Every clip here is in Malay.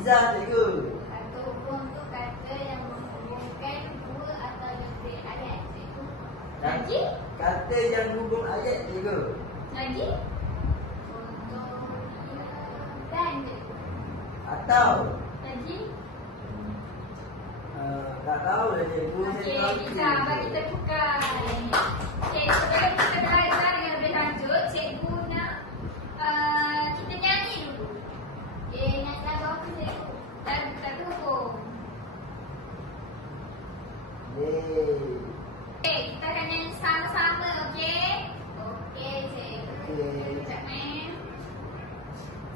Izah cikgu. Kata hubung tu kata yang menghubungkan dua atau lebih ayat, cikgu. Lagi? Kata yang hubung ayat cikgu. Lagi? Contoh dia dan, cikgu. Atau Lagi? tak tahu lah cikgu. Okey, kita tukar. Okey, sebelum kita belajar dengan lebih lanjut, cikgu nak kita nyanyi dulu. Okey, nyanyi lagu apa cikgu? Lagu kata hubung. Okey, kita akan nyanyi sama-sama, okey? Okey, cikgu. Sekejap,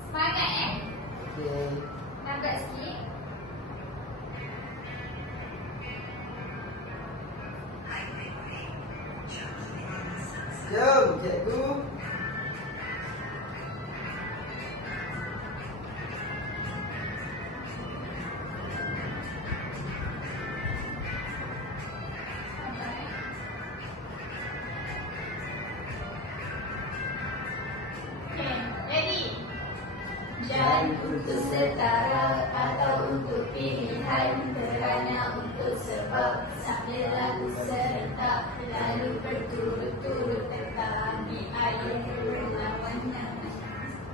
semangat, Okey. Lambat sikit. Jom cikgu. Dan untuk setara atau untuk pilihan, kerana untuk sebab sambil lagu serentak lalu berturut-turut tetapi ayat berlawanan.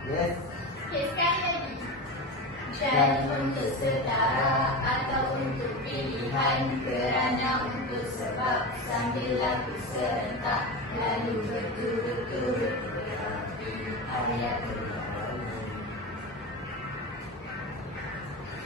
Yes. Okey, sekali lagi. Dan untuk setara atau untuk pilihan, kerana untuk sebab sambil lagu serentak lalu berturut-turut tetapi ayat berlawanan.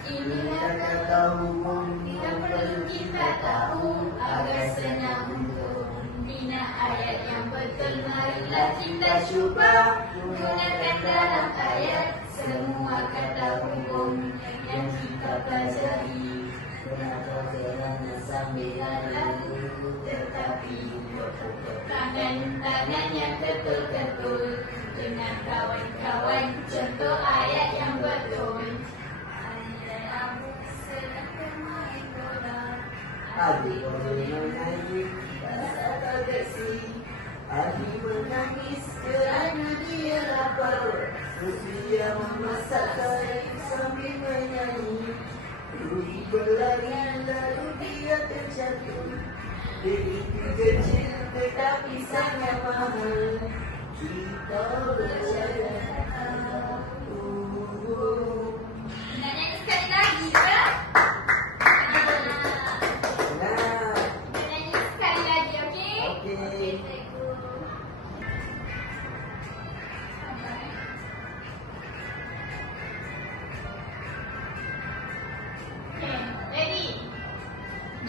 Inilah kata hubung yang perlu kita tahu agar senang untuk membina ayat yang betul. Marilah kita cuba gunakan dalam ayat semua kata hubung yang kita pelajari. Kenapa kerana sambilan lagu tetapi tangan yang betul-betul dengan kawan-kawan contoh ayat yang betul. Adik menangis atau bersih. Adik menangis kerana dia lapar. Sofia memasak kari sambil menyanyi. Rudy berlari lalu dia terjatuh. Begitu kecil tetapi sangat mahal. Kita berjalan. Nak nyanyi sekali lagi ke?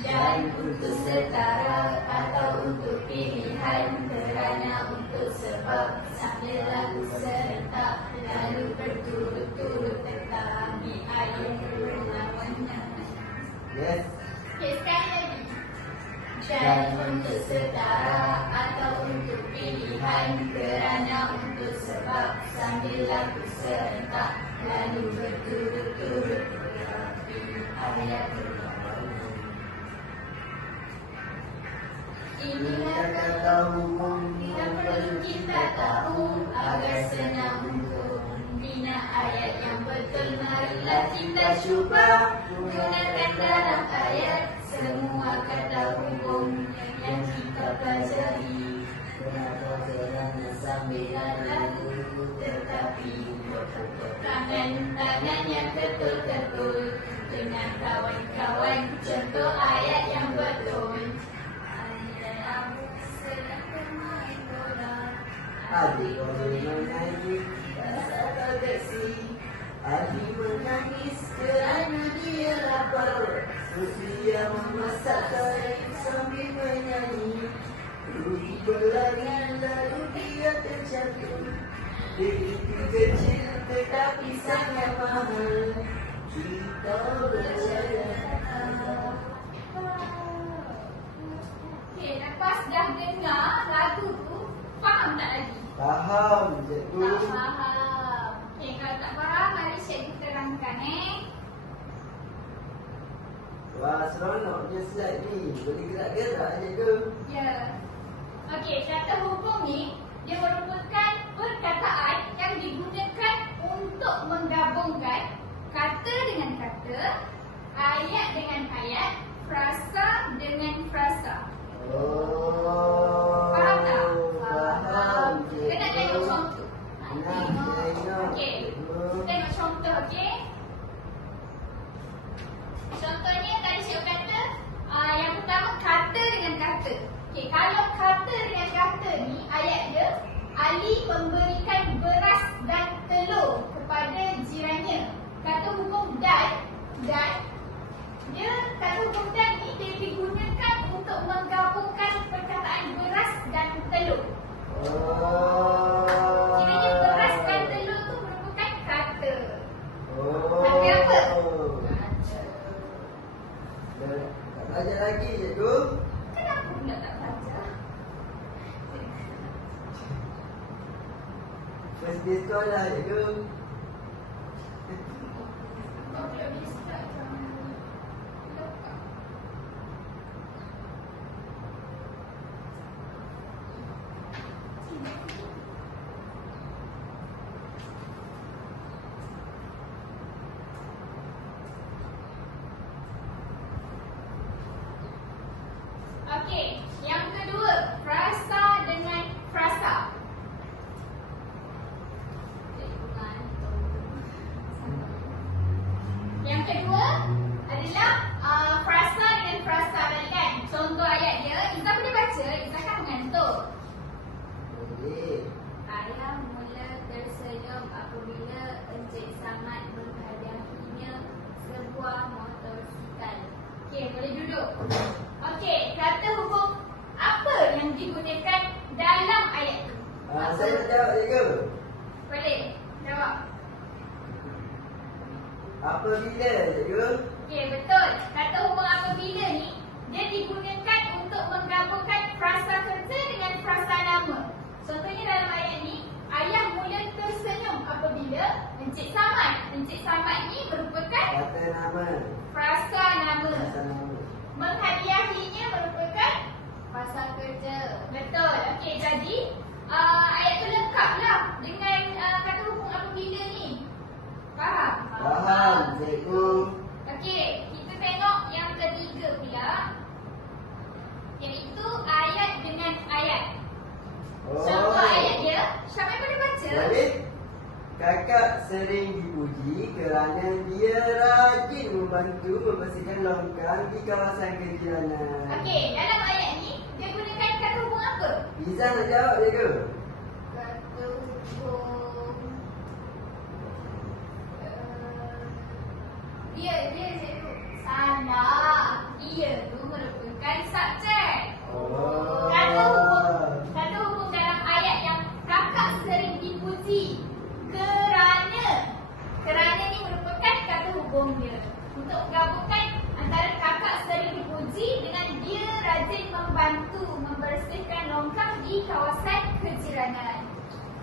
Dan untuk setara atau untuk pilihan, kerana untuk sebab sambil lagu serentak lalu berturut-turut tetapi ayat berlawanan. Yes. Okey, sekali lagi. Dan untuk setara atau untuk pilihan, kerana untuk sebab sambil lagu serentak lalu berturut-turut tetapi ayat berlawanan. Inilah kata hubung yang perlu kita tahu agar senang untuk membina ayat yang betul. Marilah kita cuba gunakan dalam ayat semua kata hubung yang kita pelajari. Kenapa kerana sambilan lagu tetapi tangan yang betul-betul dengan kawan-kawan contoh ayat yang betul. Adik menangis atau bersih. Adik menangis kerana dia lapar. Sofia memasak kari sambil menyanyi. Rudy berlari lalu dia terjatuh. Begitu kecil tetapi sangat mahal. Kita berjalan. Okey, lepas dah dengar lagu tu, faham tak lagi? Faham cikgu. Tak faham. Okey, kalau tak faham, mari cikgu terangkan Wah, seronoknya slide ni. Boleh gerak-gerak cikgu. Ya. Okey, kata hubung ni dia merupakan perkataan yang digunakan untuk menggabungkan kata dengan kata, ayat dengan ayat, frasa dengan frasa. Oh. Faham tak? Faham. Kita nak tengok contoh. Tengok. Okey. Tengok contoh, okey. Contohnya tadi cikgu kata, yang pertama kata dengan kata. Okey, kalau kata dengan kata ni ayat dia, Ali memberikan beras dan telur kepada jirannya. Kata hubung dan dia kata hubung dan ni dia digunakan untuk menggabungkan perkataan beras dan telur. Kiranya beras dan telur tu merupakan kata. Kata apa? Tak belajar lagi cikgu. Kenapa pula tak belajar? First day sekolah cikgu. Kau belum bisa jangan lupa. Okey, yang kedua, frasa dengan frasa. Yang kedua adalah frasa dengan frasa tadi kan. Contoh ayat dia, Izzah boleh baca, Izzah kan mengantuk. Boleh. Ayah mula tersenyum apabila Encik Samad menghadiahinya sebuah motosikal. Okey, boleh duduk. Okey, kata hubung apa yang digunakan dalam ayat tu? Saya nak jawab cikgu. Boleh, jawab. Apabila cikgu? Okey, betul. Kata hubung apabila ni, dia digunakan untuk menggabungkan frasa kerja dengan frasa nama. Contohnya dalam ayat ni, ayah mula tersenyum apabila Encik Samad. Encik Samad ni merupakan Kata nama. frasa nama. Kata nama. Menghadiahinya merupakan frasa kerja. Betul. Okey, jadi ayat tu lengkaplah dengan kata hubung apabila ni. Faham? Faham cikgu. Okey, kita tengok yang ketiga pula, iaitu ayat dengan ayat. Contoh ayat dia, Syamil boleh baca? Boleh. Kakak sering dipuji kerana dia rajin membantu membersihkan longkang di kawasan kejiranan. Okey, dalam ayat ni, dia gunakan kata hubung apa? Izzah nak jawab cikgu. Kata hubung dia cikgu. Salah. Dia tu merupakan subjek. Kata hubung dalam ayat yang kakak sering dipuji kerana ni merupakan kata hubung dia untuk menggabungkan antara kakak sering dipuji dengan dia rajin membantu membersihkan longkang di kawasan kejiranan.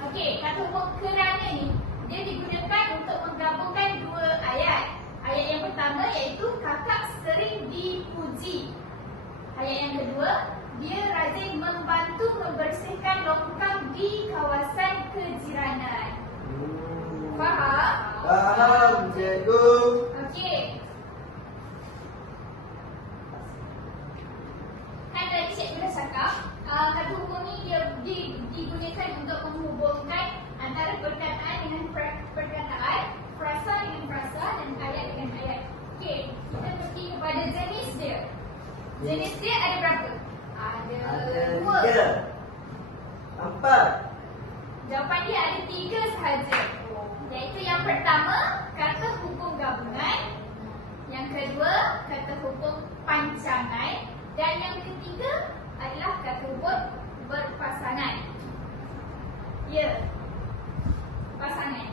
Okey, kata hubung kerana ni dia digunakan untuk menggabungkan dua ayat. Ayat yang pertama iaitu kakak sering dipuji. Ayat yang kedua, dia rajin membantu membersihkan longkang di kawasan kejiranan. Faham? Faham cikgu. Okey. Kan tadi cikgu dah cakap, kata hubung ni dia digunakan untuk menghubungkan antara perkataan dengan perkataan, frasa dengan frasa dan ayat dengan ayat. Okey, kita pergi kepada jenis dia. Jenis dia ada berapa? Ada dua. 3. 4. Jawapan dia ada 3 sahaja. Iaitu yang pertama, kata hubung gabungan. Yang kedua, kata hubung pancangan. Dan yang ketiga adalah kata hubung berpasangan. Ya, pasangan.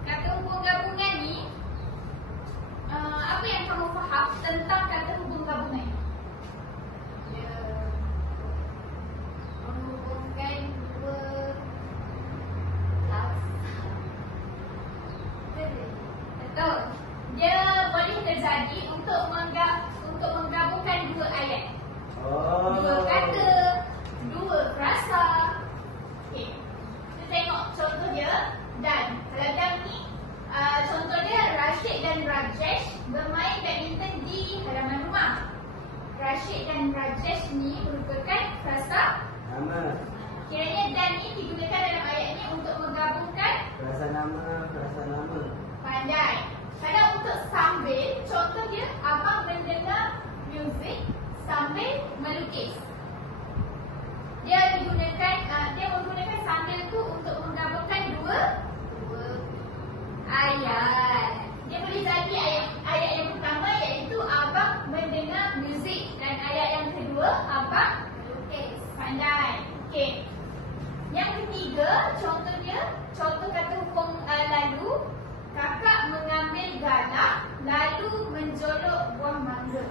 Kata hubung gabungan ni, apa yang kamu faham tentang kata hubung gabungan? Dia menghubungkan dua lafaz. Betul. Dia boleh terjadi untuk menggabungkan dua ayat. Dua kata, dua frasa. Okey. Kita Rashid dan Rajesh bermain badminton di halaman rumah. Rashid dan Rajesh ni merupakan frasa Nama. kiranya dan ni digunakan dalam ayat ini untuk menggabungkan Frasa nama. Frasa nama. pandai. Kalau untuk sambil, contoh dia abang mendengar muzik sambil melukis. Dia menggunakan sambil tu untuk menggabungkan dua ayat. Dia boleh jadi ayat yang pertama iaitu abang mendengar muzik dan ayat yang kedua abang melukis pandai. Okey. Yang ketiga, contoh kata hukum lalu, kakak mengambil galak lalu menjolok buah mangga.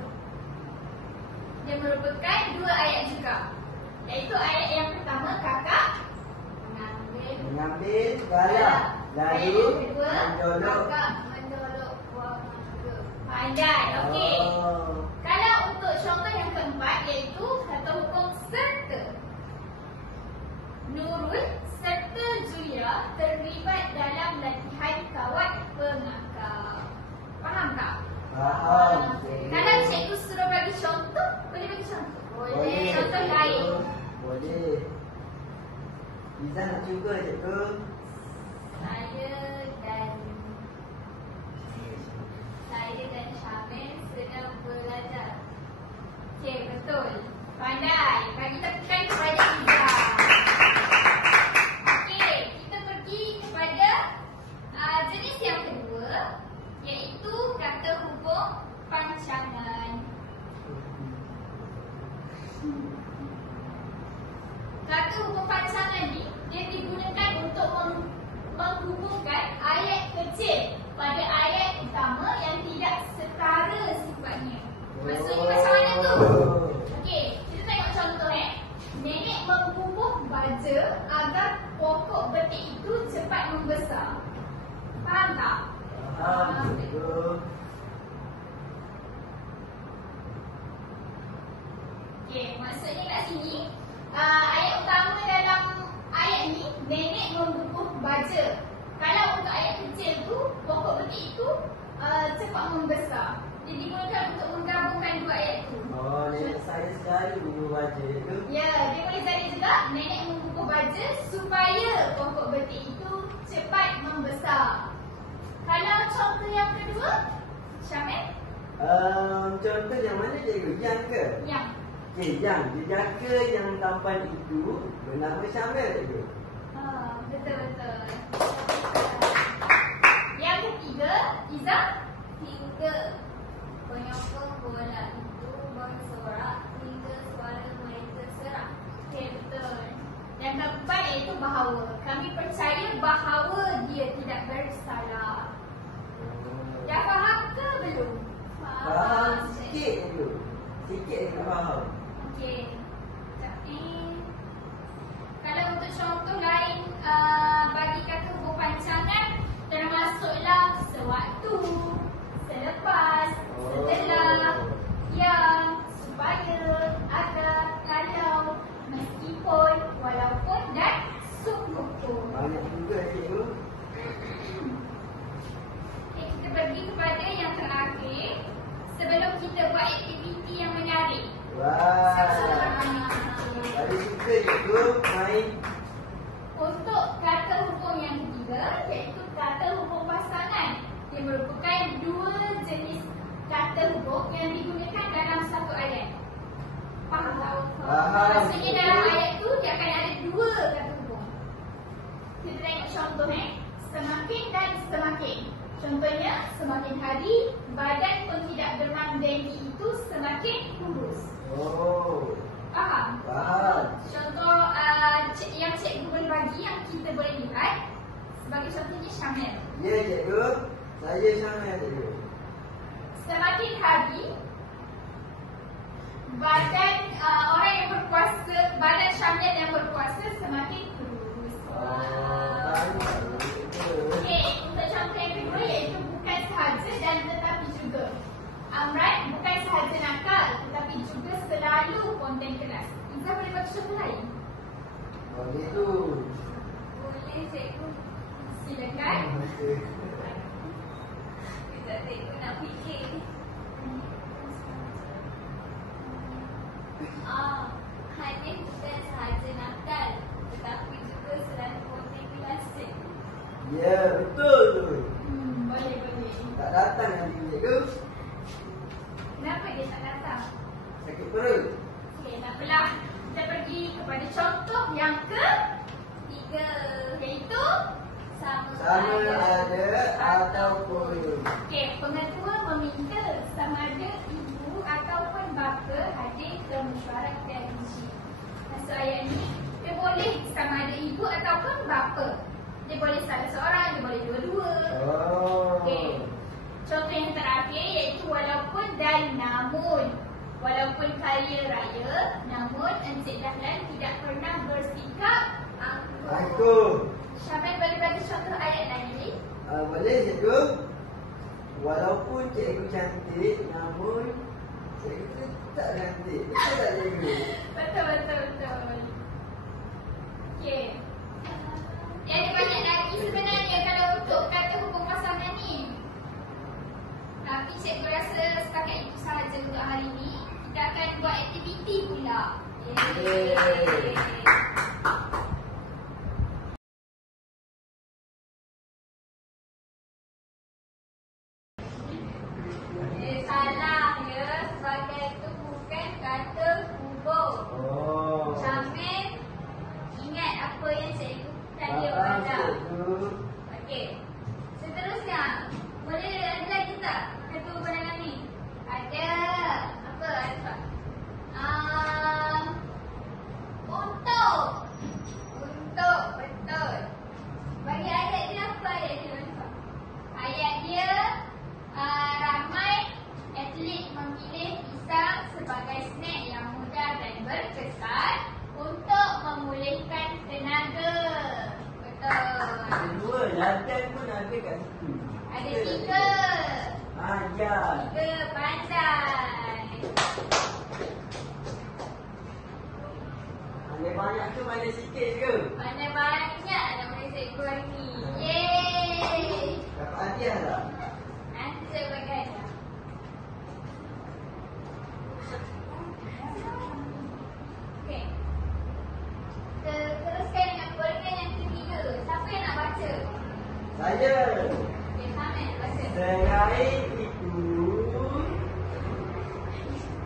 Dia merupakan dua ayat juga. Iaitu ayat yang pertama, kakak Mengambil galak. ayat Lalu yang kedua, menjolok. kakak menjolok buah mangga. Pandai, okey. Oh. Kalau untuk contoh yang keempat iaitu kata hukum serta. Nurul serta Julia terlibat dalam latihan kawat pengakar. Faham tak? Faham. Kalau cikgu suruh bagi contoh, boleh bagi contoh? Boleh. Contoh lain. Boleh. Izzah nak cuba cikgu. Saya dan Syamil sedang belajar. Okey, betul. Pandai. Bagi tepukan kepada Izzah. Okey, kita pergi kepada jenis yang kedua, iaitu kata hubung pancangan. Kata hubung pancangan ni dia digunakan untuk menghubungkan ayat kecil pada ayat utama yang tidak setara sifatnya. Maksudnya macam mana tu? Okey, kita tengok contoh Nenek menghubung baja agar pokok betik itu cepat membesar. Faham tak? Faham cikgu. Okey, maksudnya kat sini ayat utama dalam ayat ni nenek membubuh baja. Kalau untuk ayat kecil tu pokok betik itu cepat membesar. Dia digunakan untuk menggabungkan dua ayat tu. Oh, nenek saya sekali bubuh baja tu. Ya, dia boleh jadi juga nenek membubuh baja supaya pokok betik itu cepat membesar. Kalau contoh yang kedua, Syamil? Contoh yang mana cikgu? Yang ke? Yang. Okey, yang jejaka yang tampan itu bernama Syamil cikgu. Betul-betul. Yang ketiga, Izzah? Tiga. Penyokong bola itu bersorak hingga suara mereka serak. Okey, betul. Yang keempat iaitu bahawa. Kami percaya bahawa dia tidak bersalah. Dah faham ke belum? Faham sikit cikgu. Sikit tak faham. Okey. Sekejap ni. Kalau untuk contoh lain bagi kata hubung pancangan, termasuklah sewaktu, selepas, setelah, yang, supaya, agar, kalau, meskipun, walaupun dan sungguh. Banyak juga cikgu. Okay, kita pergi kepada yang terakhir sebelum kita buat aktiviti yang menarik. Wah. Paling suka cikgu main. Untuk kata hubung yang ketiga, iaitu kata hubung pasangan. Dia merupakan dua jenis kata hubung yang digunakan dalam satu ayat. Faham tak? Faham. Maksudnya dalam ayat tu dia akan ada dua kata hubung. Kita tengok contoh semakin dan semakin. Contohnya, semakin hari badan pengidap demam denggi itu semakin kurus. Oh. Faham? Faham. Contoh yang cikgu boleh bagi, yang kita boleh lihat. Sebagai contohnya Syamil. Ya cikgu. Saya Syamil cikgu. Semakin hari badan orang yang berpuasa, badan Syamil yang berpuasa semakin kurus. Okey, untuk contoh yang kedua iaitu bukan sahaja dan tetapi juga. Amran bukan sahaja nakal tetapi juga selalu konten kelas. Izzah boleh bagi contoh lain? Boleh tu. Boleh cikgu. Silakan. Okey. Sekejap Sekejap cikgu nak fikir. Hanya bukan sahaja nakal, tetapi juga selalu kontemplasi. Ya, betul tu. Boleh. Tak datang nanti cikgu. Kenapa dia tak datang? Sakit perut. Okey, tak apalah. Kita pergi kepada contoh yang ketiga, iaitu sama ada ataupun. Okey, pengetua meminta sama ada ibu ataupun bapa hadir ke mesyuarat televisi. Maksud ayat ni, dia boleh sama ada ibu ataupun bapa. Dia boleh salah seorang, dia boleh dua-dua. Oh. Okey. Contoh yang terakhir iaitu walaupun dan namun. Walaupun kaya raya, namun Encik Dahlan tidak pernah bersikap angkuh. Angkuh. Syamil boleh bagi contoh ayat lagi? Boleh cikgu. Walaupun cikgu cantik, namun cikgu tak cantik. Betul tak cikgu? Betul. Okey. Yang ada banyak lagi sebenarnya kalau untuk kata hubung pasangan ni. Tapi cikgu rasa setakat itu sahaja untuk hari ini. Kita akan buat aktiviti pula. Yeay. Salah ya, sebagai itu bukan kata hubung. Oh. Syamil, ingat apa yang cikgu tadi Faham pada. cikgu. Okey. Seterusnya, boleh ada lagi tak kata hubungan ni? Ada. Apa? Ada. Untuk. Betul. Bagi ayat dia apa ayat dia? Ayat dia ramai atlet memilih pisang sebagai snack yang mudah dan berkesan untuk memulihkan tenaga. Betul. Kedua, latihan pun ada kat situ. Ada tiga. Ya. Tiga pandai. Ada banyak tu, mana sikit ke? Mana banyak nama cikgu hari ni. Yeay. Dapat hadiah tak? Nanti saya bagi hadiah. Okey. Teruskan dengan golongan yang ketiga. Siapa yang nak baca? Saya. Okey, Samir baca. Selain itu,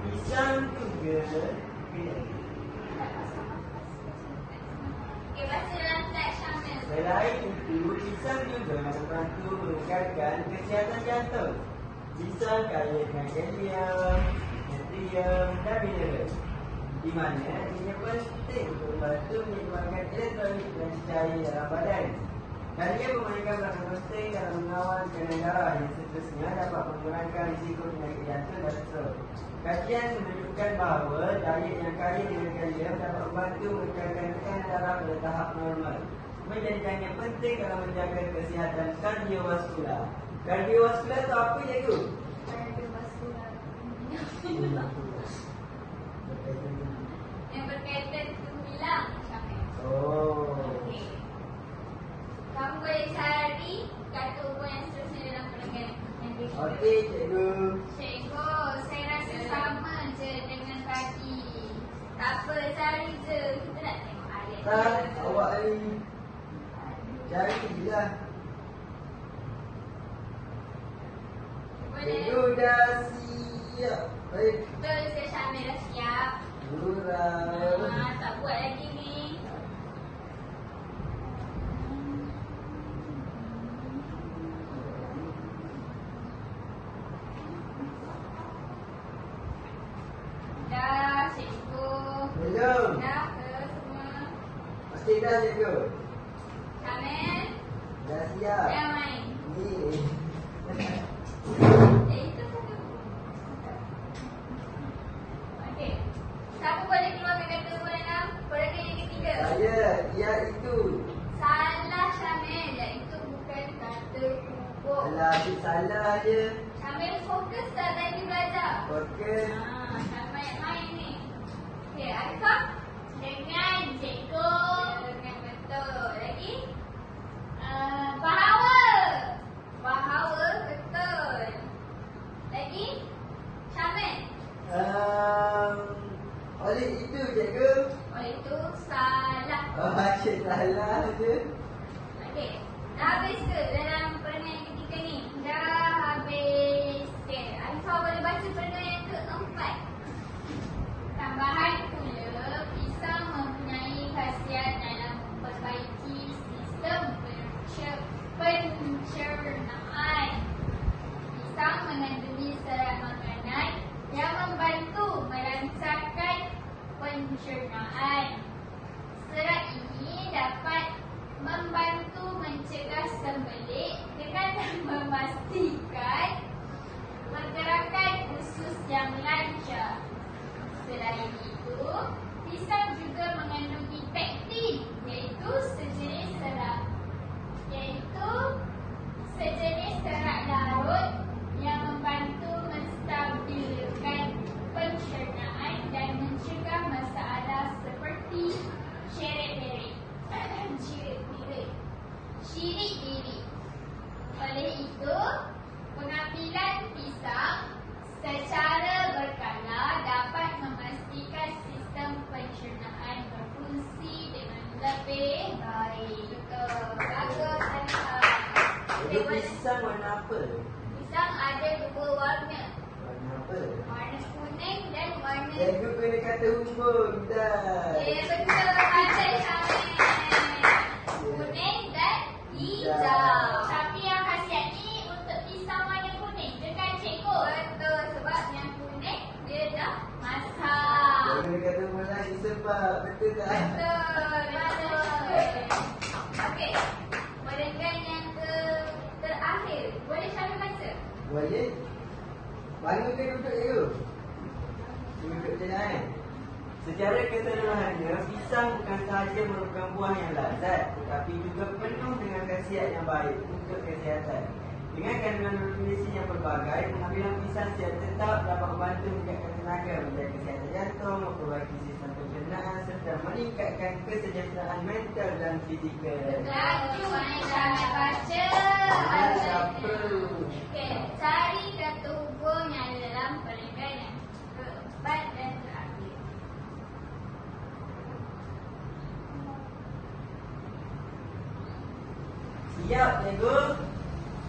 pisang juga. Okey, baca dalam teks Syamil. Selain itu, pisang juga membantu meningkatkan kesihatan jantung. Pisang kaya dengan kalium, natrium dan mineral, di mana ia penting untuk membantu menyeimbangkan elektrolit dan cahaya dalam badan. Dan ia memainkan peranan penting dalam mengawal tekanan darah yang seterusnya dapat mengurangkan risiko penyakit jantung dan stroke. Kajian menunjukkan bahawa diet yang kaya dengan kalium dapat membantu menurunkan tekanan darah pada tahap normal, menjadikannya penting dalam menjaga kesihatan kardiovaskular. Kardiovaskular itu apa cikgu? Kardiovaskular. Yang berkaitan tulang Syamil. Oh. Okey. Kamu boleh cari kata hubung yang seterusnya dalam perenggan yang ketiga. Okey cikgu. Cikgu, saya rasa sama je dengan tadi. Tak apa, cari je. Kita nak tengok ayat Tak, dia. awak ni cari je lah. Boleh. Cikgu dah siap. Baik. Betul, saya Syamil dah siap. Gurau. Tak buat lagi ni. Dah, cikgu. Belum. Dah ke semua? Pasti dah cikgu. Syamil, Dah siap. jangan main. Ni. Itu satu. Okey. Siapa boleh keluarkan kata hubung dalam perenggan yang ketiga? Saya, dia itu. Salah Syamil, iaitu bukan kata hubung. Alah, asyik salah je. Syamil fokus tak tadi belajar? Okey. Tak main-main ni. Okey, Arifah. Dengan cikgu. Dengan betul. Lagi? Bahawa. Bahawa betul. lagi? Syamil. Oleh itu cikgu. Oleh itu salah. Cik salah je. Okey. Dah habis ke dalam perenggan yang ketiga ni? Dah habis. Okey. Alifah boleh baca perenggan yang keempat. Tambahan pula, pisang mempunyai khasiat dalam memperbaiki sistem pencernaan. Pisang mengandungi serat makanan yang membantu melancarkan pencernaan. Serat ini dapat membantu mencegah sembelit dengan memastikan pergerakan usus yang lancar. Selain itu, pisang juga mengandungi pektin, iaitu sejenis serat larut yang membantu menstabilkan pencernaan dan mencegah masalah seperti syirik diri. Oleh itu, pengambilan pisang secara berkala dapat memastikan sistem pencernaan berfungsi dengan lebih baik. Bagus, Alifah. Itu pisang warna apa? Pisang ada dua warna. Warna apa? Warna kuning dan warna... Cikgu kena kata umbun dah. betul. Pandai Syamil. Kuning dan hijau. Tapi yang khasiat ni untuk pisang warna kuning dengan cikgu. Betul, sebab yang kuning dia dah masak. Cikgu kena kata umbun lagi sebab betul tak? Betul. Okey. Perenggan yang terakhir. Boleh Syamil baca? Boleh. Bangun ke duduk cikgu? Duduk je lah Secara keseluruhannya, pisang bukan sahaja merupakan buah yang lazat, tetapi juga penuh dengan khasiat yang baik untuk kesihatan. Dengan kandungan nutrisi yang pelbagai, pengambilan pisang secara tetap dapat membantu meningkatkan tenaga, menjaga kesihatan jantung, memperbaiki sistem pencernaan serta meningkatkan kesejahteraan mental dan fizikal. Laju Syamil baca. Siapa? Okey, cari kata hubung yang ada dalam perenggan yang keempat dan terakhir. Siap cikgu?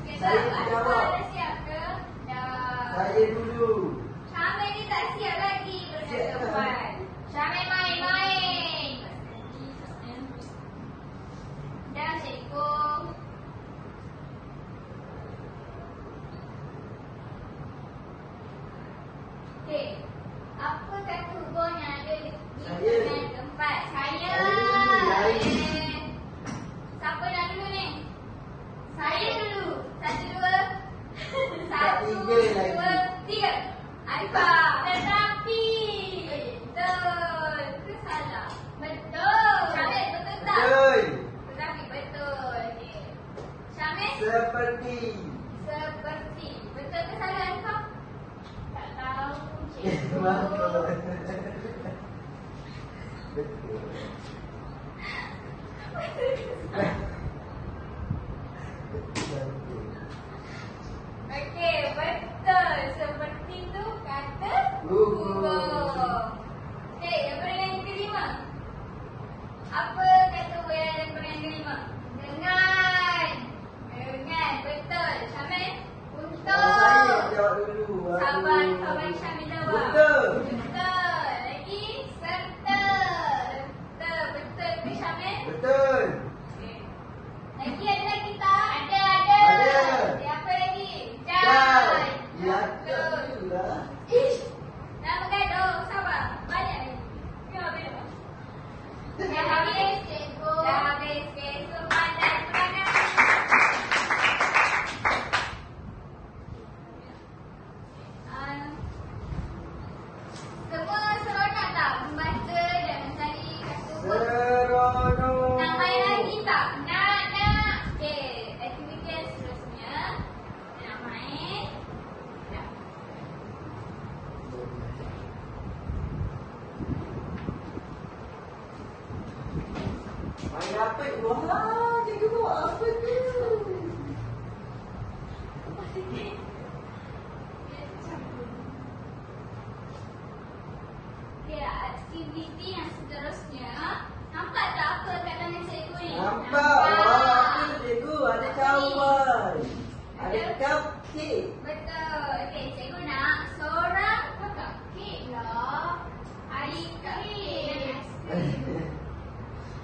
Okey, Saya tak? jawab. Dah siap ke? Dah. Saya dulu. Syamil ni tak siap lagi perenggan keempat. Syamil main-main. Dah cikgu. Okey. Apa kata hubung yang ada di Saya. perenggan keempat? Saya. Saya. Siapa yang dulu ni? Saya dulu. 1, 2. Tak, 1, tiga lagi. 2, 3. Alifah. Tetapi. Betul. Ke salah? Betul. Syamil, betul tak? Betul. Tetapi betul. Okey. Syamil? Seperti. Seperti. Betul ke salah, Alifah? Tak tahu. Betul. Betul. Okey, betul. Seperti tu kata Hubung. hubung. Okey, yang perenggan yang kelima. Apa kata hubung yang ada perenggan kelima? Dengan. Dengan, betul. Syamil? Untuk. Saya jawab dulu. Sabar, sabar Syamil jawab. Betul. Betul. Lagi, serta. Serta. Betul ke Syamil? Betul. Okey. Lagi ada lagi tak? Ada. Ada. Siapa lagi? Dan. Ya, Betul. itulah. Ish. Nak bergaduh. Sabar. Banyak lagi. Biar. Dah habis, cikgu. Dah habis, cikgu. Pandai. Pandai. Semua seronok tak membaca dan mencari kata hubung? Seronok. Nak main lagi tak? Nak. Okey, aktiviti yang seterusnya. Nak main? Tak. Main apa? Wah, cikgu buat apa tu? aktiviti yang seterusnya. Nampak tak apa kat tangan cikgu ni? Nampak? Wah, ni cikgu ada cawan. Ada cupcake. Betul. Okey, cikgu nak seorang cupcake lah. Aiskrim.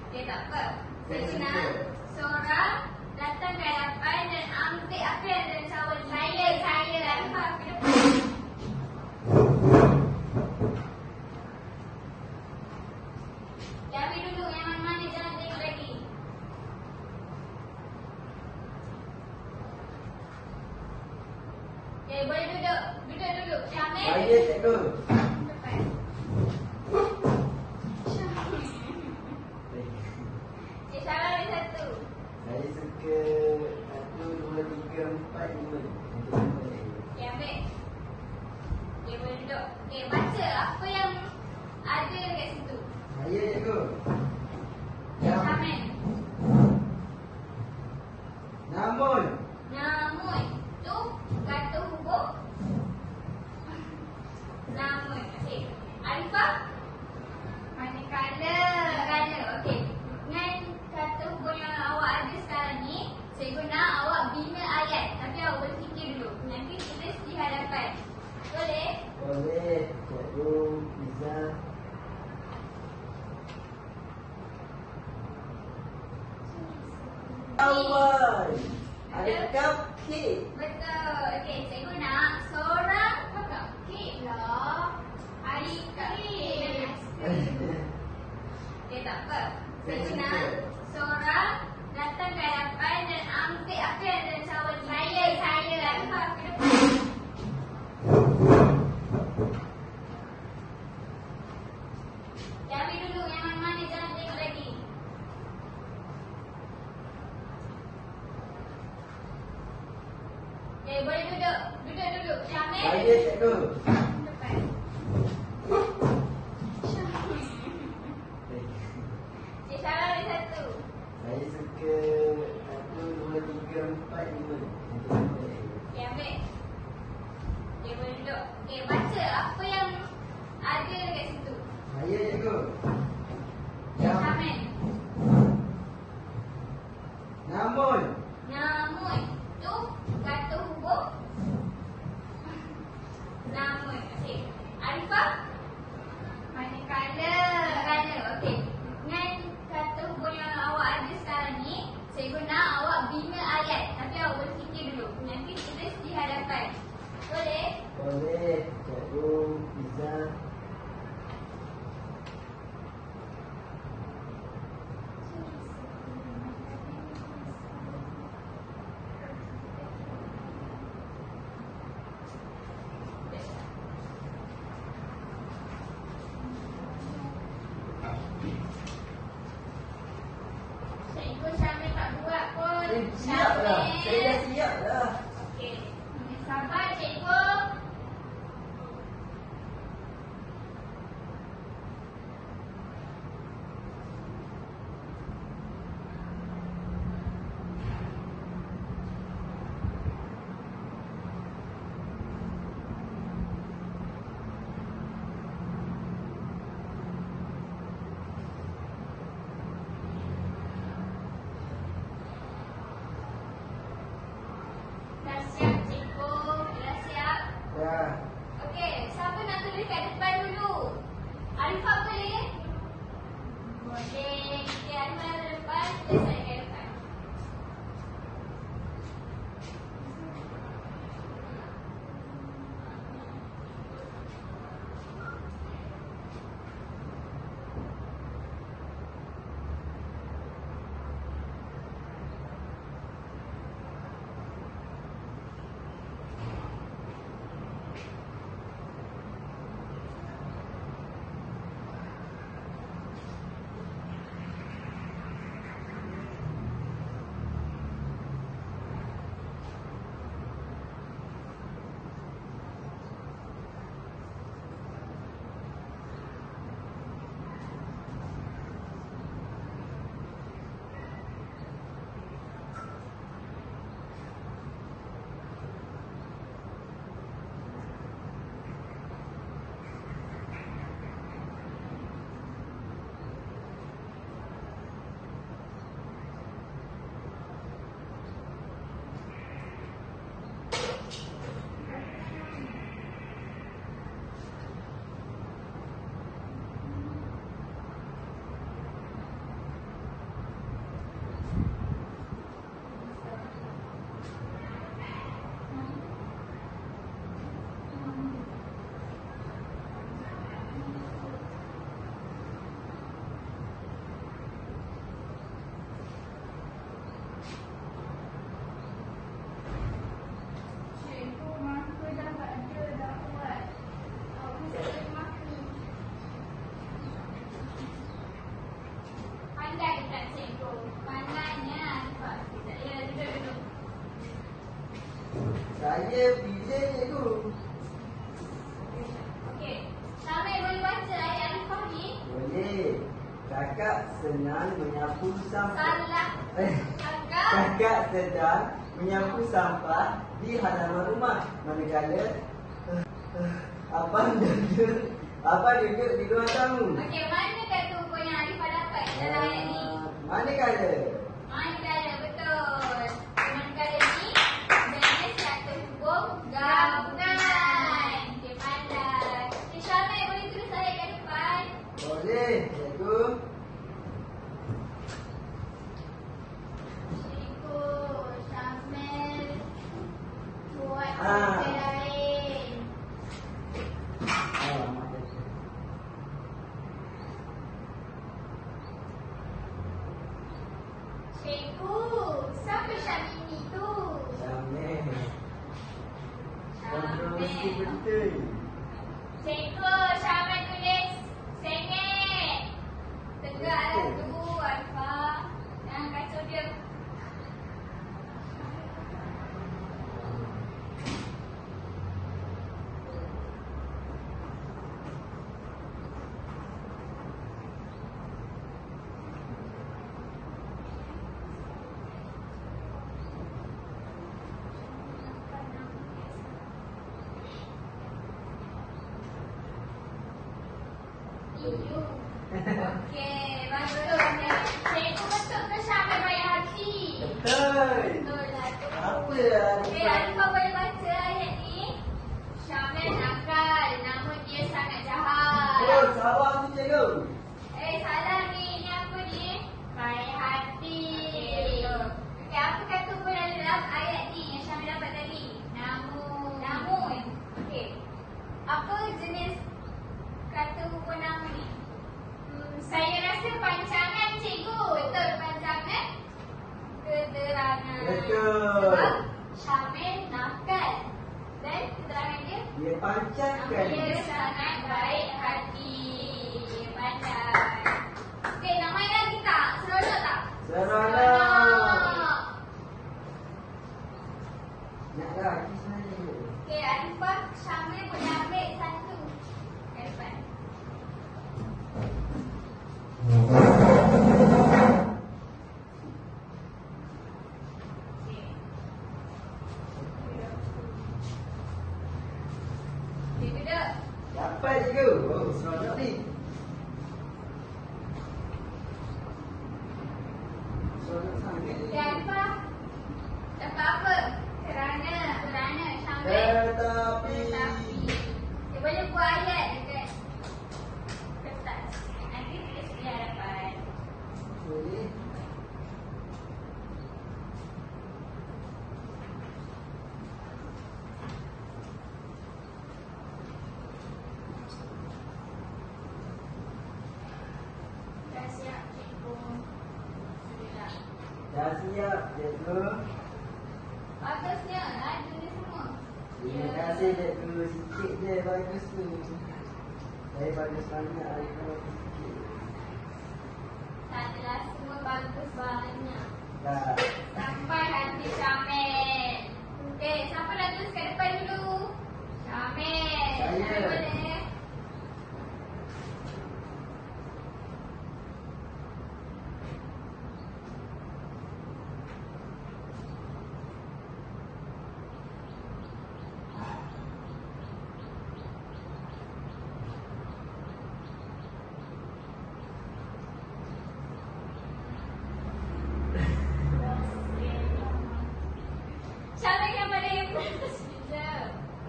Okey, tak apa. Cikgu nak seorang datang ke hadapan dan ambil apa yang ada dalam cawan. Saya Alifah ke depan. Ambil dulu yang mana-mana, jangan tengok lagi. Okey, boleh duduk. Duduk. Syamil. Saya cikgu. Depan. Cik Syarah ada satu. Saya suka 1, 2, 3, 4, 5. Okey, ambil. Okey, boleh duduk. Okey, baca apa yang ada dekat situ. Saya cikgu. Syamil. Namun. Tu kata hubung. Namun. Okey. Alifah. Manakala. Okey. Dengan kata hubung yang awak ada sekarang ni, cikgu nak awak bina ayat. Tapi awak berfikir dulu. Nanti tulis di hadapan. Boleh? Boleh. Cikgu bisa. Cawan. Ada cupcake. Betul. Okey, cikgu nak seorang cupcake lah. Aiskrim. Okey, tak apa. Cikgu nak seorang datang ke hadapan dan ambil apa yang ada dalam cawan. Saya Alifah ke depan. Ambil dulu yang mana-mana, jangan tengok lagi. Okey, boleh duduk. Duduk. Syamil. Saya cikgu. Depan. Cik Syarah ada satu. Saya suka 1, 2, 3, 4, 5. Okey, ambil. Okey, boleh duduk. Okey, baca apa yang ada dekat situ. Saya cikgu. Syamil. Namun. Tu kata hubung. Namun. Okey. Alifah. Manakala. Okey. Dengan kata hubung yang awak ada sekarang ni, cikgu nak awak bina ayat. Tapi awak berfikir dulu. Nanti tulis di hadapan. Boleh? Boleh. Cikgu bisa. Cikgu Syamil tak buat pun. Siap lah. Saya dah siap lah. Okey. Sabar cikgu. Dah siap cikgu. Dah siap. Dah. Okey, siapa nak tulis kat depan dulu? Alifah boleh? Boleh. Okey, Alifah ada depan, tulis saya kat depan. senang menyapu sampah. Salah. Kakak. Kakak sedang menyapu sampah di halaman rumah. Manakala abang duduk di ruang tamu. Okey, mana kata pun yang Arifah dapat dalam ayat ni? Manakala? Manakala, betul. Manakala ni sebenarnya satu hubung gabungan. Okey, pandai. Okey, Syamil boleh tulis ayat kat depan. Boleh, cikgu. Cikgu, Syamil buat Ah. kerja lain. Cikgu, siapa Syamil ni tu? Syamil. Kontroversi Syamil. betul. Cikgu, Syamil tulis sengit. Tegaklah tu, Arifah. Jangan kacau dia. Iyo. Okey, bagus. Cikgu betul ke Syamil baik hati? Betul. Betul lah tu. Apa yang Okey, Arifah boleh baca ayat ni. Syamil nakal, namun dia sangat jahat. Oh, salah tu cikgu. Salah ni. Ni apa ni? Baik hati. Okey, apa kata pun dalam ayat ni yang Syamil dapat tadi? Namun. Namun. Okey. Apa jenis kata hubung namun ni? Saya rasa pancangan cikgu. Betul, pancangan keterangan. Betul. Sebab Syamil nakal. Dan keterangan dia? Dia pancangkan. Dia sangat baik hati. Pandai. Okey, nak main lagi tak? Seronok tak? Seronok. Nak lagi saya. Okey, Arifah, Syamil boleh ambil satu. Kat depan. Okey. Okey, duduk. Dapat cikgu. Oh, seronok ni. Seronok sangat. Okey, Arifah. Dapat apa? Kerana Syamil. Tetapi. Dia boleh buat ayat dekat kertas. Nanti tulis di hadapan. Boleh. Dah siap, cikgu. Sudah. Dah siap cikgu. Bagusnya lah tulis semua. Terima kasih cikgu. Sikit je bagus tu. Saya bagus banyak. Saya bagus sikit. Tak adalah semua bagus banyak. Tak. Sampai hati Syamil. Okey, siapa nak tulis kat depan dulu? Syamil. Saya. Syamil boleh. Syamil yang mana yang buat atas meja?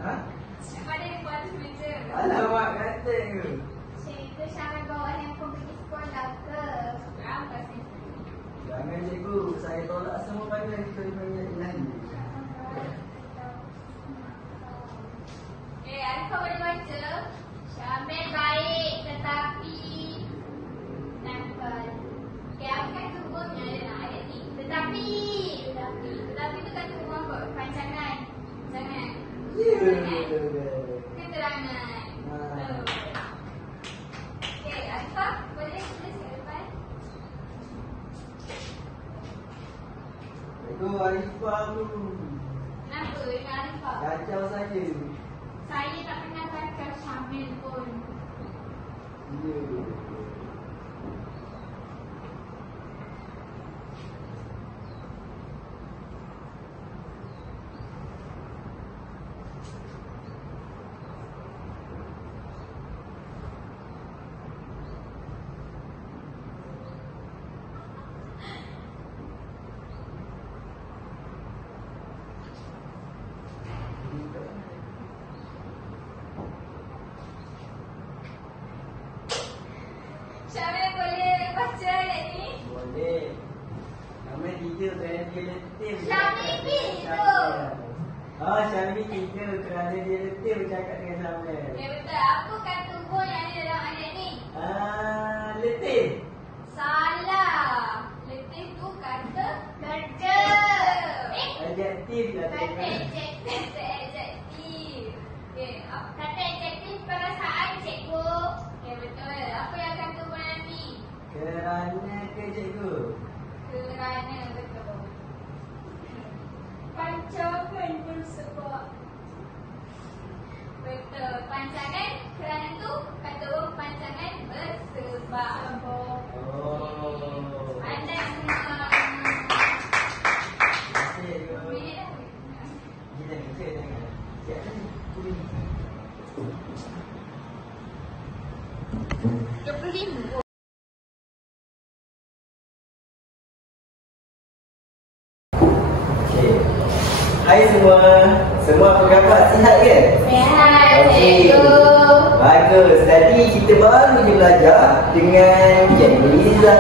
Ha? Yang mana yang buat atas meja? Alamak kata ke? Cikgu Syamil bawa handphone pergi sekolah ke? Sekarang kasih. Jangan cikgu. Saya tolak semua pada kita banyak ilahi. Arifah boleh baca. Syamil baik tetapi nakal. Apa kata hubungnya dalam ayat ni? Tetapi tu kata hubung apa? Pancangan. Jangan. Keterangan. Okey, Arifah boleh tulis kat depan. Cikgu Arifah tu Kenapa dengan Arifah? kacau saja. Saya tak pernah kacau Syamil pun. Ya. boleh baca ni? Boleh. Nama tiga kerana dia letih. Syamil tu. Oh, Syamil tiga kerana dia letih bercakap dengan Samuel. Ya betul. Apa kata tubuh yang ada dalam ayat ni? Letih. Salah. Letih tu kata kerja. Adjektif lah. Kata adjektif. Okey, kata adjektif perasaan cikgu. Okey, betul. Apa yang akan tubuh nanti? Kerana ke cikgu? Kerana, betul. Pancangan bersebab. Betul. Pancangan kerana tu kata pancangan bersebab. Oh. Anda semua. Boleh dah? Kita ni, saya tengok. Siap ni. Boleh. 25. Okey. Hai semua. Semua apa khabar? Sihat ke? Sehat, Okey. cikgu. Bagus. Tadi kita baru je belajar dengan Cikgu Liza,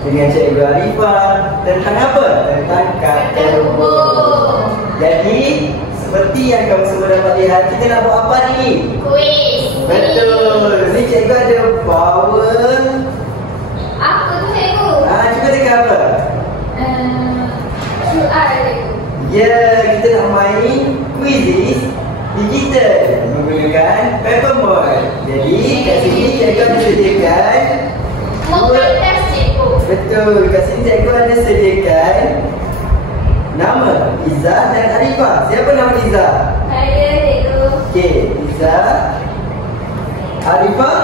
dengan Cikgu Arifah tentang apa? Tentang kata hubung. Jadi, seperti yang kamu semua dapat lihat, kita nak buat apa ni? Kuis. Betul. Ni cikgu ada power. Apa tu cikgu? Cuba tengok apa? QR cikgu. Ya, kita nak main quizzes digital menggunakan Paperboard. Jadi, kat sini cikgu ada sediakan Kertas cikgu. betul, kat sini cikgu ada sediakan nama Izzah dan Arifah. Siapa nama Izzah? Saya cikgu. Okey, Izzah. Arifah?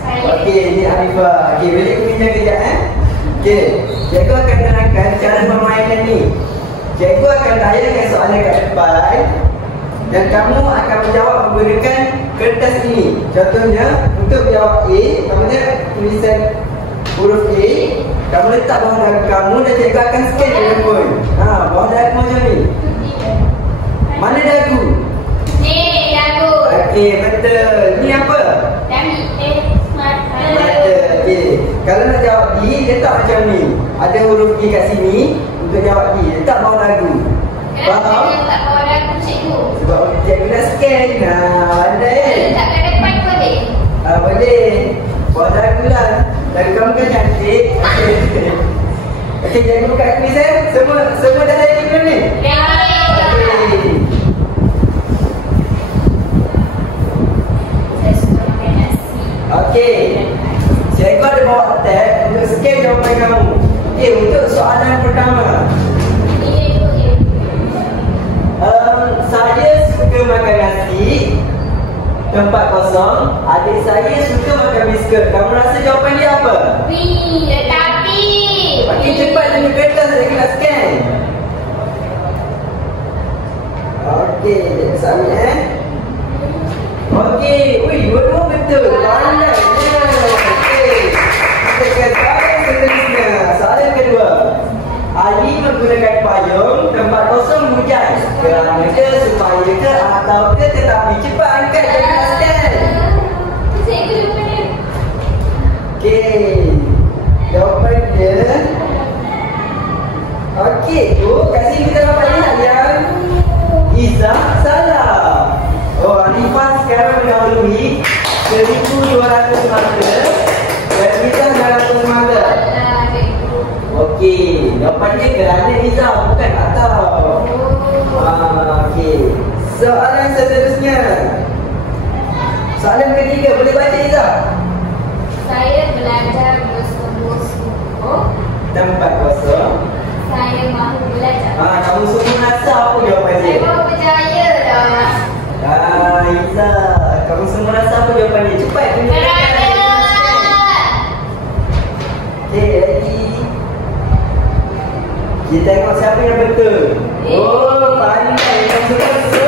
Saya. Okey, ini Arifah. Okey, boleh bincang kejap Okey, cikgu akan terangkan cara permainan ni. Cikgu akan tayangkan soalan kat depan dan kamu akan menjawab menggunakan kertas ini. Contohnya, untuk menjawab A, kamu lihat tulisan huruf A, kamu letak bawah dagu kamu dan cikgu akan scan telefon. Bawah dagu macam ni. Mana dagu? Ni dagu. Okey, betul. Ni apa? Kami mata. Mata. Okey. Kalau nak jawab D, letak macam ni. Ada huruf D kat sini. Untuk jawab D, letak bawah dagu. Kenapa Faham? dia letak bawah dagu cikgu? Sebab cikgu nak scan. Pandai Letak kat depan boleh? boleh. Bawah dagu lah. Dagu kamu kan cantik. Okey, cikgu buka kuis Semua dah ready belum ni? Ya. Okey. Saya suka makan nasi. Okey. Cikgu ada bawa tab untuk scan jawapan kamu. Okey, untuk soalan pertama. Ini cikgu. Saya suka makan nasi. Tempat kosong. Adik saya suka makan biskut. Kamu rasa jawapan dia apa? Tetapi. Makin cepat dengan kertas saya nak scan. Okey, cikgu submit Okey, dua-dua betul. Pandai. Okey. Kita ke soalan seterusnya. Soalan kedua. Ali menggunakan payung, tempat kosong hujan. Kerana ke, supaya ke, atau ke, tetapi cepat angkat dan nak scan. Cikgu jawapannya. Okey. Jawapan dia. Okey, kat sini kita dapat lihat yang Izzah salah. Arifah sekarang mendahului 1,200 mata dan Izzah 200 mata. Alah, cikgu. Okey, jawapan dia kerana Izzah, bukan atau. Okey. Soalan seterusnya. Soalan ketiga, boleh baca Izzah? Saya belajar bersungguh-sungguh. Tempat kosong. Saya mahu belajar. Kamu semua rasa apa jawapan Saya dia? mahu berjaya dah. Izzah, kamu semua rasa apa jawapan dia? Cepat tunjukkan. Kerana. Okey, lagi. Kita tengok siapa yang betul. Pandai. Kamu semua betul.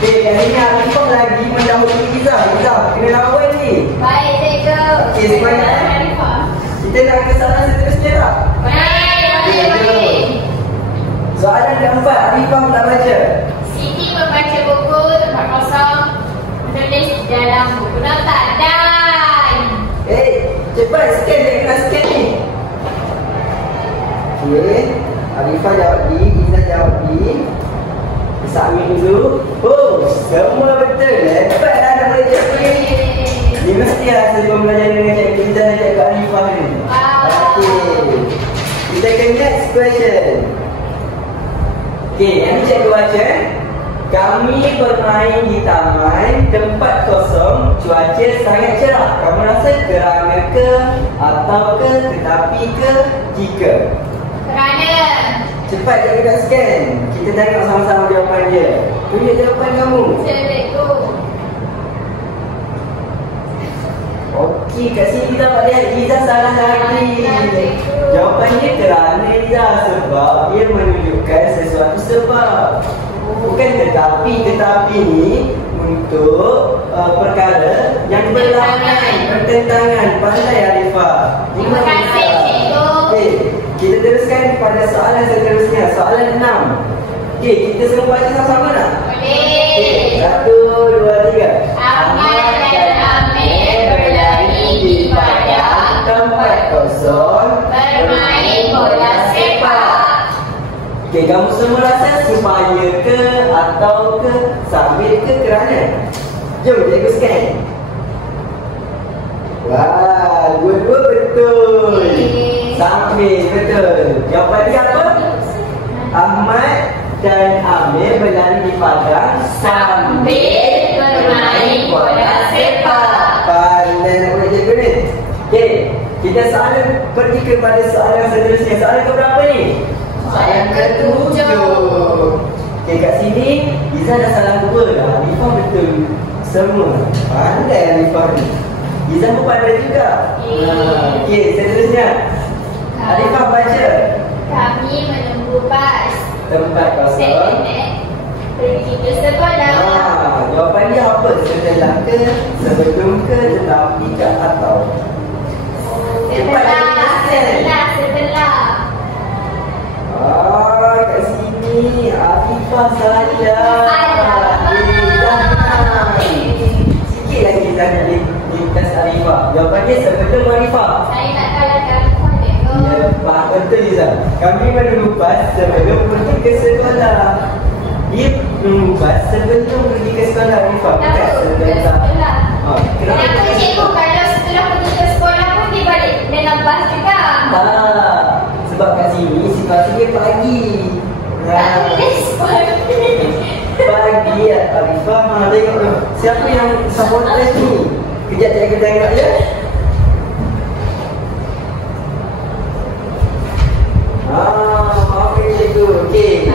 Okey, kali ni Arifah lagi mendahului Izzah. Izzah, kena lawan ni. Baik, cikgu. Okey, semangat. Kita nak ke soalan seterusnya tak? Baik. Soalan keempat, Arifah nak baca. Siti membaca buku tempat kosong. Menulis di dalam buku nota dan. A. Arifah jawab D. Izzah jawab D. Submit dulu. Oh, semua betul. Hebat lah nak boleh cakap ni. Ni mesti lah sebelum belajar dengan cikgu Izzah dan cikgu Arifah ni. Okay. Kita ke next question. Okay, yang ni cikgu baca. Kami bermain di taman, tempat kosong, cuaca sangat cerah. Kamu rasa kerana ke, atau ke, tetapi ke, jika? Kerana. Cepat cikgu dah scan. Kita tengok sama-sama jawapan dia. Tunjuk jawapan kamu. Cikgu. Okey, kat sini kita dapat lihat Izzah salah lagi. Jawapan dia kerana Izzah, sebab dia menunjukkan sesuatu sebab. Bukan tetapi ni untuk perkara yang bertentangan. Pandai Arifah. Terima kasih cikgu. Okey, kita teruskan pada soalan seterusnya. Soalan 6. Okey, kita semua baca sama-sama tak? Boleh. 1, 2, 3. Ahmad dan Amir berlari di padang tempat kosong bermain bola sepak. Okey, kamu semua rasa supaya ke, atau ke, sambil ke, kerana? Jom cikgu scan. Wah, dua-dua betul. Sambil betul. Jawapan dia apa? Ahmad dan Amir berlari di padang Sambil bermain bola sepak. Pandai nak boleh cikgu ni. Okey, kita pergi kepada soalan seterusnya. Soalan ke berapa ni? Soalan ke-7. Okey, kat sini Izzah dah salah 2 dah. Arifah betul semua. Pandai Arifah ni. Izzah pun pandai juga. Okey, seterusnya. Arifah baca. Kami menunggu bas. Tempat kosong. Pergi ke sekolah. Jawapan dia apa? Setelah ke, sebelum ke, tetapi ke, atau? Setelah. Kat sini Arifah salah. Sikit lagi kita nak lintas Arifah. Jawapan dia sebelum Arifah. Saya nak kalahkan Arifah cikgu. Ya, betul Izzah. Kami menunggu bas sebelum pergi ke sekolah. Dia menunggu bas sebelum pergi ke sekolah Arifah. Bukan setelah. Kenapa cikgu kalau setelah pergi ke sekolah pun dia balik dengan bas juga? Sebab kat sini situasi dia pagi. Pagi Arifah. Tengok siapa yang sabotage ni. Kejap cikgu tengok ya. Okey cikgu. Okey.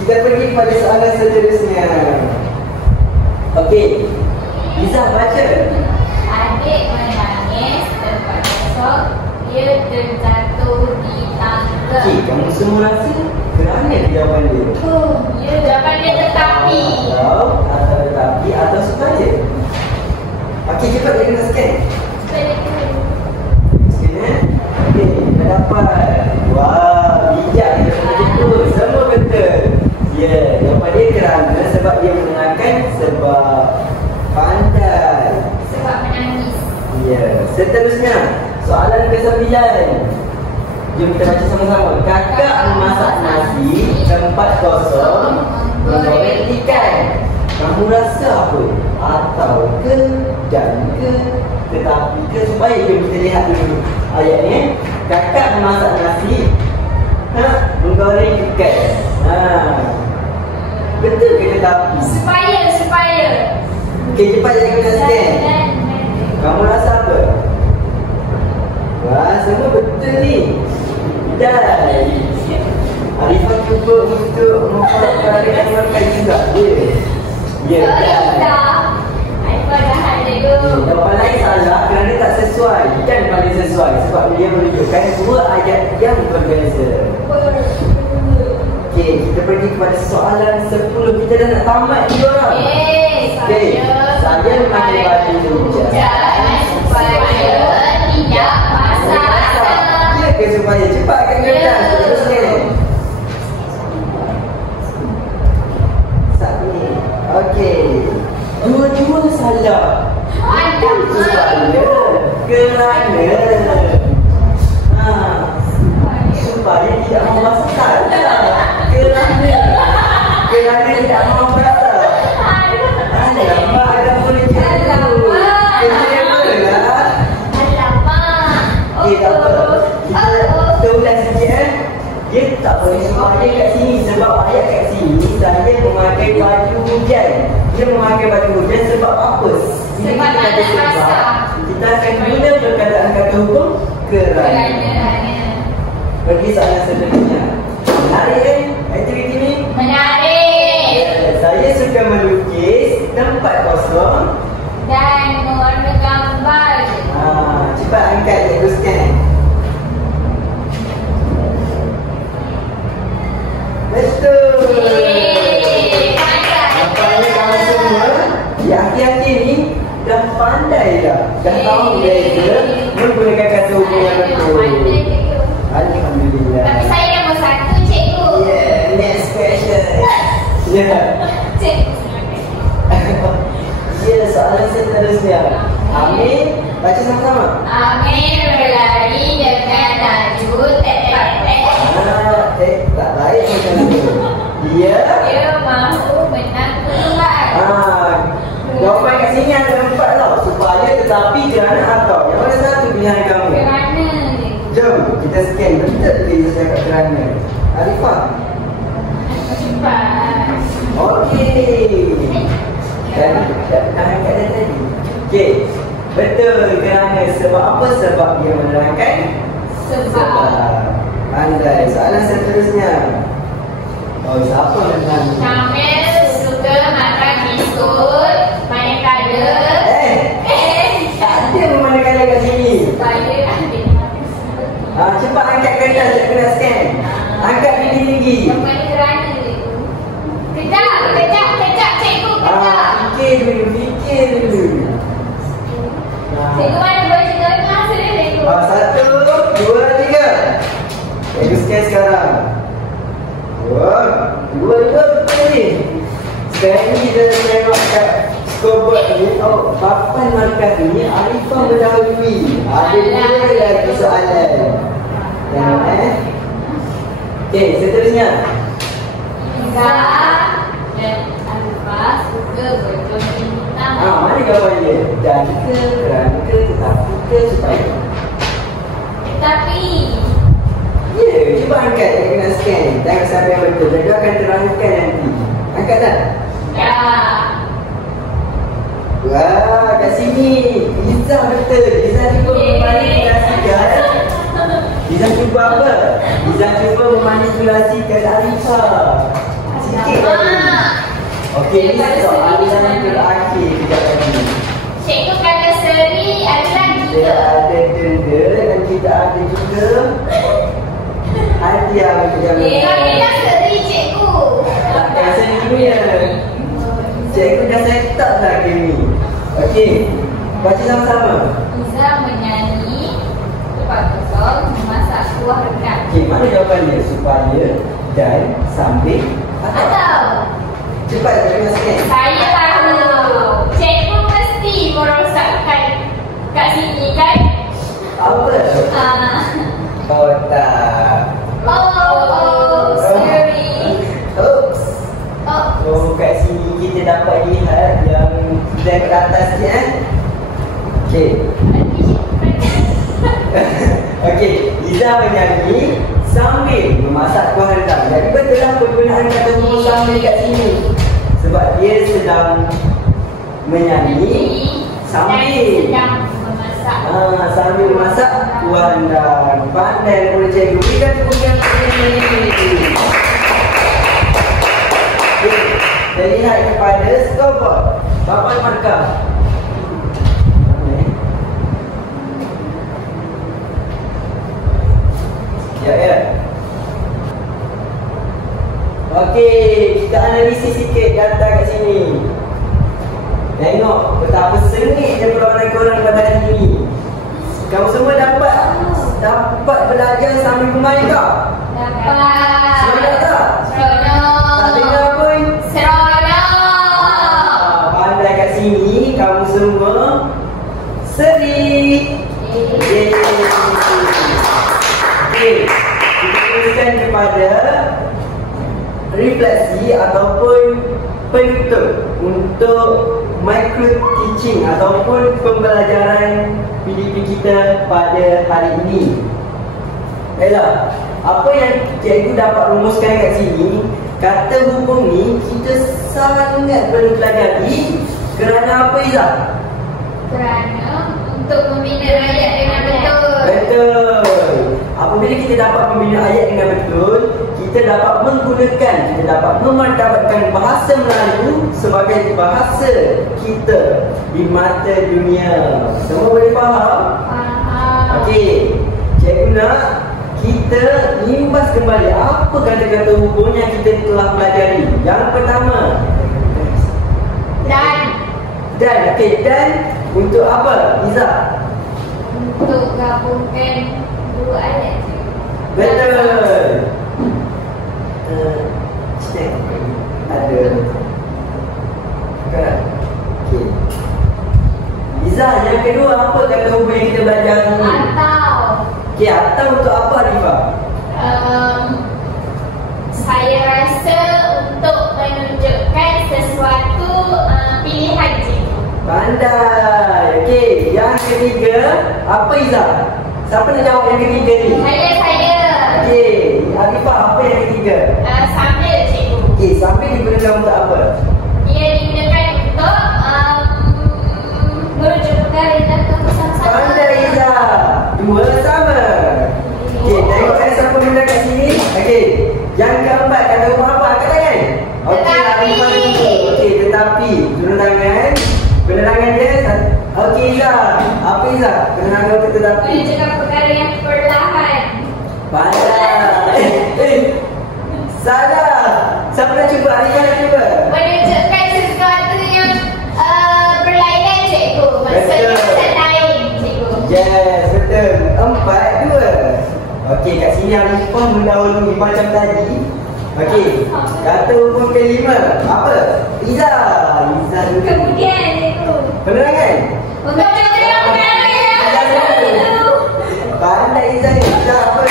Kita pergi pada soalan seterusnya. Okey. Izzah baca. Adik menangis tempat kosong, dia terjatuh di tangga. Okey, kamu semua rasa kerana jawapan dia? Ya, jawapan dia tetapi. Atau tetapi, atau supaya. Okey, cepat dia kena scan. Scan eh? Okey, dah dapat. Wah, bijak dia macam tu. Semua betul. Ya, jawapan dia kerana sebab dia menenangkan, sebab pandai. Sebab menangis. Ya, seterusnya soalan ke-9. Jom kita baca sama-sama. Kakak memasak nasi, tempat kosong, menggoreng ikan. Kamu rasa apa? Atau ke, dan ke, tetapi ke, supaya jom kita lihat dulu ayat ni. Kakak memasak nasi, menggoreng ikan. Betul ke tetapi? Supaya. Okey, cepat jadi kita scan. Kamu rasa apa? Wah, semua betul ni. Dan Arifah cuba untuk memperhatikan juga dia. Ya, dah. Arifah dah ada tu. Jawapan lain salah kerana tak sesuai. Kan paling sesuai sebab dia menunjukkan 2 ayat yang berbeza. Okey, kita pergi kepada soalan 10. Kita dah nak tamat ni orang. Okey, saya memakai baju hujan supaya tidak basah. Ya ke supaya cepatkan kertas terusnya. Submit. Okey. Dua-dua salah. Supaya kerana supaya tidak memasukkan. Kerana tidak mau berasa. Alamak, dah boleh cikgu. Kenapa lah? Okey, tak apa. Kita ulang sikit. Dia tak boleh semuanya kat sini sebab ayat kat sini saya memakai baju hujan. Dia memakai baju hujan sebab apa? Sebab tak ada rasa. Kita akan guna perkataan kata hukum kerana. Pergi soalan seterusnya. Menarik kan aktiviti ni? Menarik. Saya suka melukis tempat kosong Dan mewarna gambar. cepat angkat cikgu scan. Betul. Nampaknya kamu semua di akhir-akhir ni dah pandai dah. Dah tahu beza menggunakan kata hukum yang betul. Alhamdulillah. Tapi saya nombor 1 cikgu. Yeah, next question. Yeah. Cikgu. Ya, soalan seterusnya. Amin. Baca sama-sama. Amin berlari dengan laju tek-tek-tek. Tak baik macam tu. Dia mahu menang perlombaan. jawapan kat sini ada 4 tau. Supaya, tetapi, kerana, atau. Yang mana satu pilihan kamu? Kerana. Jom, kita scan. Betul dia cakap kerana. Arifah. Cepat. Okey. Dan dah angkat dah tadi. Okey. Betul kerana. Sebab apa? Sebab dia menerangkan Sebab. Pandai. Soalan seterusnya. Oh, siapa dengan Syamil suka makan biskut manakala tak ada memanakala kat sini. supaya adik makan Cepat angkat kertas, tak kena scan. Angkat tinggi-tinggi. Mana kerana cikgu? Kejap cikgu, kejap. Fikir dulu. Cikgu mana boleh tengah saya cikgu? 1, 2, 3. Cikgu scan sekarang. 2, betul ni. Sekarang ni kita tengok kat scoreboard ni. Oh, papan markas ni Arifah mendahului. Ada 2 lagi soalan. Tengok Okey, seterusnya. Iza dan Alfa suka berjogging hitam. Mana kawan dia? Dan ke, kerana ke, tetapi ke, supaya. Tetapi Ya, cuba angkat yang kena scan. Tengok siapa yang betul. Jadi akan terangkan nanti. Angkat tak? ya. Wah, kat sini. Izzah betul. Izzah cuba memanipulasikan. Izzah cuba apa? Izzah cuba memanipulasikan Arifah. Sikit lagi. Okey, ni soalan yang terakhir kejap lagi. Cikgu kata seri adalah Kita kita. ada denda dan kita ada juga hadiah untuk yang Kami dah seri cikgu. takkan sendirinya. Cikgu dah set up lagi ni. Okey, baca sama-sama. Iza menyanyi tempat kosong memasak kuah rendang. Okey, mana jawapannya? Supaya dan sambil Atau cepat jangan sikit. saya tahu cikgu mesti merosakkan kat sini kan? Apa? Oh tak. Sorry. Oops. Oh, Oh, kat sini kita dapat lihat yang dan ke atas sikit Okey. Okey, Iza menyanyi sambil memasak kuah rendang. Jadi betul lah penggunaan kata hukum sambil kat sini. Sebab dia sedang menyanyi sambil sedang memasak. sambil memasak kuah rendang. Pandai boleh cikgu. Berikan tepuk tangan ini. Okey, kita lihat kepada scoreboard. Papan markah. Ya. Okey, kita analisis sikit data kat sini. Tengok betapa sengitnya perlawanan korang pada hari ini. Kamu semua dapat belajar sambil bermain tak? Dapat. Seronok tak? Seronok. Tak dengar pun? Seronok. Pandai kat sini, kamu semua seri. Yeay. Okey, kita kepada refleksi ataupun penutup untuk micro teaching ataupun pembelajaran PDP kita pada hari ini. Baiklah, apa yang cikgu dapat rumuskan kat sini, kata hubung ni kita sangat perlu pelajari. Kerana apa, Iza? Kerana untuk membina ayat dengan betul. Betul. Apabila kita dapat membina ayat dengan betul, kita dapat menggunakan, kita dapat memartabatkan bahasa Melayu sebagai bahasa kita di mata dunia. Semua boleh faham? Faham. Okey, cikgu nak kita limbas kembali apa kata-kata hubung yang kita telah pelajari. Yang pertama, dan. Okey, dan untuk apa, Iza? Untuk gabungkan dua ayat. Betul. Cek. Ada. Kan? Okey. Iza, yang kedua apa kata hubung yang kita belajar hari ni? Atau Okey, atau untuk apa, Arifah? saya rasa untuk menunjukkan sesuatu pilihan cikgu. Pandai. Okey, yang ketiga apa, Iza? Siapa nak jawab yang ketiga ni? Saya. Okey, Arifah, apa yang ketiga? Sambil cikgu. Okey, sambil digunakan untuk apa? Ia digunakan untuk merujuk perkara dan bersama-sama. Pandai, Iza. Dua sama. Okey, tengok siapa benda kat sini. Okey, yang keempat kata hubung apa? Angkat tangan. Okey, Tetapi. Arifah dulu. Okey, tetapi. Turun tangan. Penerangan dia. Okey, Iza. Apa, Iza? Penerangan untuk tetapi. Menunjukkan perkara yang perlahan. Pandai. Salah. Siapa nak cuba? Arifah nak cuba? Menunjukkan sesuatu yang berlainan cikgu. Maksudnya Betul. lain cikgu. Yes, betul. 4-2. Okey, kat sini Arifah mendahului macam tadi. Okey, kata hubung kelima. Apa? Iza. Iza dulu. Kemudian cikgu. Penerangan. Menunjukkan perkara yang Pandai Iza ni. Iza apa?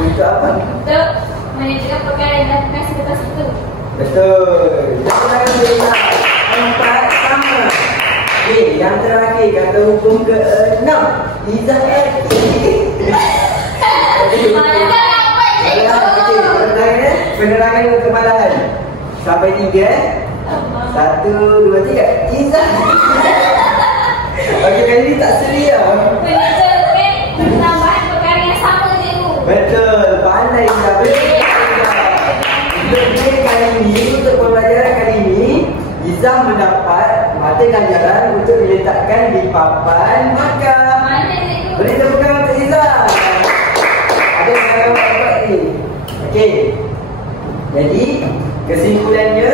Itu apa? Untuk menunjukkan perkara yang dilakukan selepas itu. Betul. Yang penerangan dia Iza. 4 sama. Okey, yang terakhir kata hubung ke-6. Iza Mana dapat cikgu? Penerangan untuk kemalahan. Sampai 3. 1, 2, 3. Iza. Okey, kali ni tak seria. Menunjukkan penambahan perkara yang sama cikgu. Betul. Pandai Iza. Untuk kali ini, untuk pembelajaran kali ini, Iza mendapat mata ganjaran untuk diletakkan di papan markah. Mana cikgu? Beri tepukan untuk Iza. Ada yang buat ni. Okey. Jadi, kesimpulannya,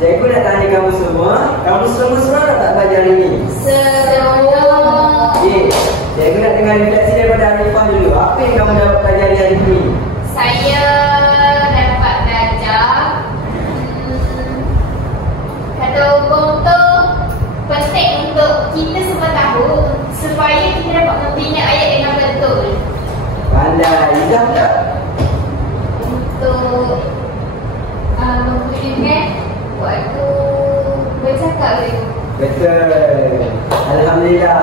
cikgu nak tanya kamu semua nak tak belajar hari ni? Semua. Okey. Cikgu nak dengar refleksi daripada Arifah dulu. Apa yang kamu dapat pelajari hari ni? Saya dapat belajar kata hubung tu penting untuk kita semua tahu supaya kita dapat membina ayat dengan betul. Pandai. Iza tak? Untuk menggunakan waktu bercakap itu. Betul. Alhamdulillah.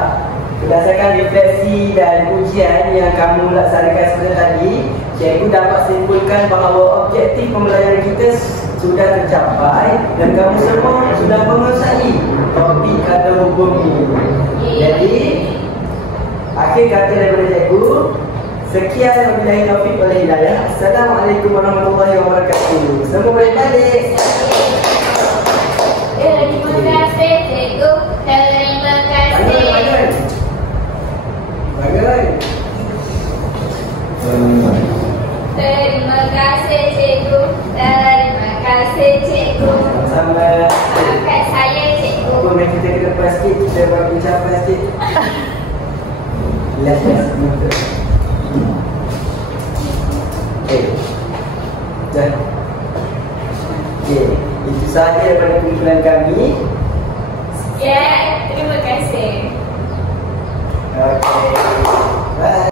Berdasarkan refleksi dan ujian yang kamu laksanakan seperti tadi, cikgu dapat simpulkan bahawa objektif pembelajaran kita sudah tercapai dan kamu semua sudah menguasai topik kata hubung ini. Jadi, akhir kata daripada cikgu, sekian wabillahi taufiq wal hidayah. Assalamualaikum warahmatullahi wabarakatuh. Semua boleh balik. Terima kasih cikgu. Terima kasih. Bagai. Terima kasih cikgu. Terima kasih cikgu. Sama. Maafkan saya cikgu. Apa main kita ke depan sikit, kita bagi ucapan sikit. Last betul. Okey. Dah. Okey, itu sahaja daripada kumpulan kami. Ya, terima kasih. Okey. Bye.